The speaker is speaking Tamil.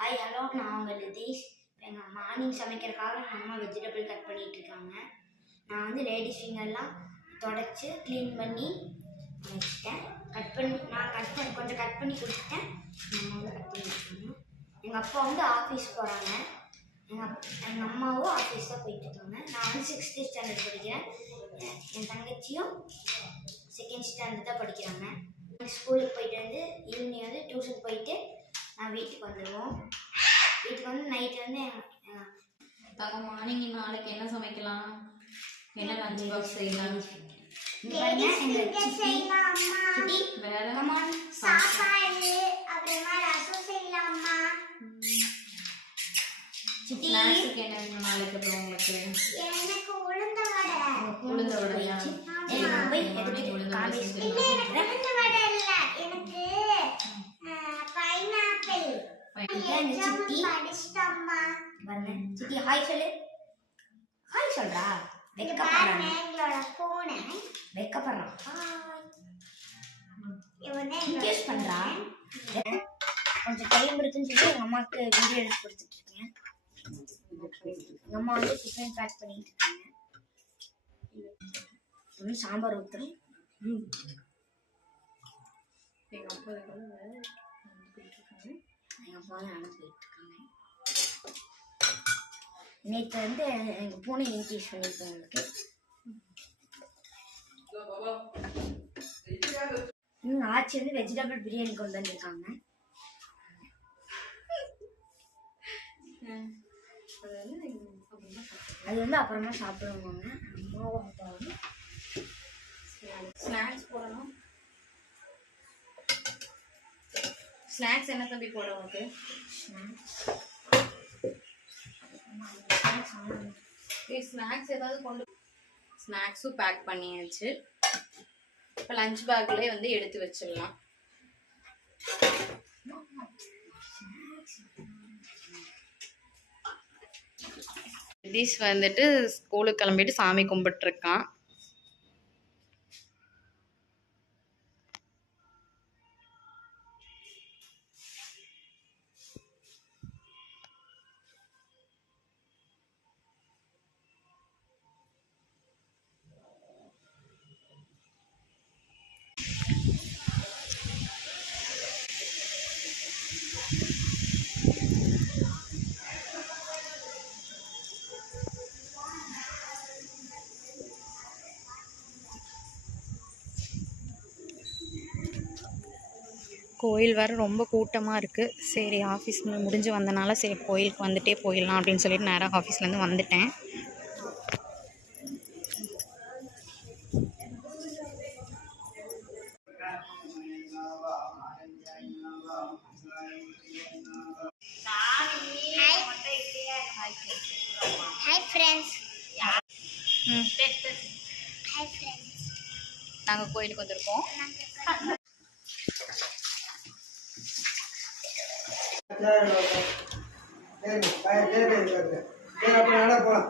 ஹாய் ஹலோ, நான் உங்கள் லிதீஷ். எங்கள் மார்னிங் சமைக்கிறதுக்காக எங்கள் அம்மா வெஜிடபிள் கட் பண்ணிகிட்டு இருக்காங்க. நான் வந்து லேடிஸ் ஃபிங்கர்லாம் தொடச்சி க்ளீன் பண்ணி வச்சுட்டேன். கொஞ்சம் கட் பண்ணி கொடுத்துட்டேன். எங்கள் அம்மா வந்து கட் பண்ணிட்டுருக்காங்க. எங்கள் அப்பா வந்து ஆஃபீஸ் போகிறாங்க. எங்கள் அம்மாவும் ஆஃபீஸ் தான் போயிட்டுருக்காங்க. நான் வந்து 6th ஸ்டாண்டர்ட் படிக்கிறேன். என் தங்கச்சியும் 2nd ஸ்டாண்டர்ட் தான் படிக்கிறாங்க. ஸ்கூலுக்கு போயிட்டு வந்து ஈவினிங் வந்து டியூஷன் போயிட்டு நான் வீட்டுக்கு வந்துடுவோம். வீட்டுக்கு வந்து நைட்டு வந்து மார்னிங் நாளைக்கு என்ன சமைக்கலாம், என்ன லஞ்ச் பாக்ஸ் செய்யலாம், வேற சாப்பாடு அப்புறமா ரசம் செய்யலாமா, ஸ்நாக்ஸ்க்கு என்ன வேணும் நாளைக்கு? அப்புறம் உங்களுக்கு எனக்கு உளுந்த வடை. உளுந்த வடையா? உளுந்த வடை இல்ல, எனக்கு பைனாப்பிள். சித்தி படிச்சிட்டம்மா. பாருங்க, சித்தி ஹாய் சொல்லு. ஹாய் சொல்றா. வெக்கப்படுறான் எங்களோட போனை. வெக்கப்படுறான். இவனே இன்ட்ரெஸ்ட் பண்றா. கொஞ்சம் டைம் இருக்குன்னு சொல்லி எங்க அம்மாவுக்கு வீடியோ எடுத்து கொடுத்துட்டு இருக்கேன். எங்க அம்மா வந்து டிஃபன் பேக் பண்ணிட்டு இருக்காங்க. சாம்பார் ஊத்துறேன். எங்க அப்பா நடந்து போயிட்டு இருக்காங்க. நேற்று வந்து எங்க பூனை இன்ட்ரடியூஸ் பண்ணியிருக்கேன் உங்களுக்கு. ஆச்சி வந்து வெஜிடபிள் பிரியாணி கொண்டு வந்திருக்காங்க. அது வந்து அப்புறமா சாப்பிடுவாங்க. அம்மாவும் அப்பாவும் ஸ்நாக்ஸ் போடணும். ஸ்நாக்ஸ் என்ன தம்பி போட உனக்கு? ஸ்நாக்ஸ் ஏதாவது கொண்டு. ஸ்நாக்ஸும் பேக் பண்ணியாச்சு. இப்போ லஞ்ச் பேக்லேயே வந்து எடுத்து வச்சிடலாம். நிதிஷ் வந்துட்டு ஸ்கூலுக்கு கிளம்பிட்டு சாமி கும்பிட்டுருக்கான். கோயில் வேறு ரொம்ப கூட்டமாக இருக்குது. சரி, ஆஃபீஸ் முடிஞ்சு வந்தனால சரி கோயிலுக்கு வந்துட்டே போயிடலாம் அப்படின்னு சொல்லிட்டு நேராக ஆஃபீஸ்லேருந்து வந்துட்டேன். நாங்கள் கோயிலுக்கு வந்திருக்கோம். போலாம்.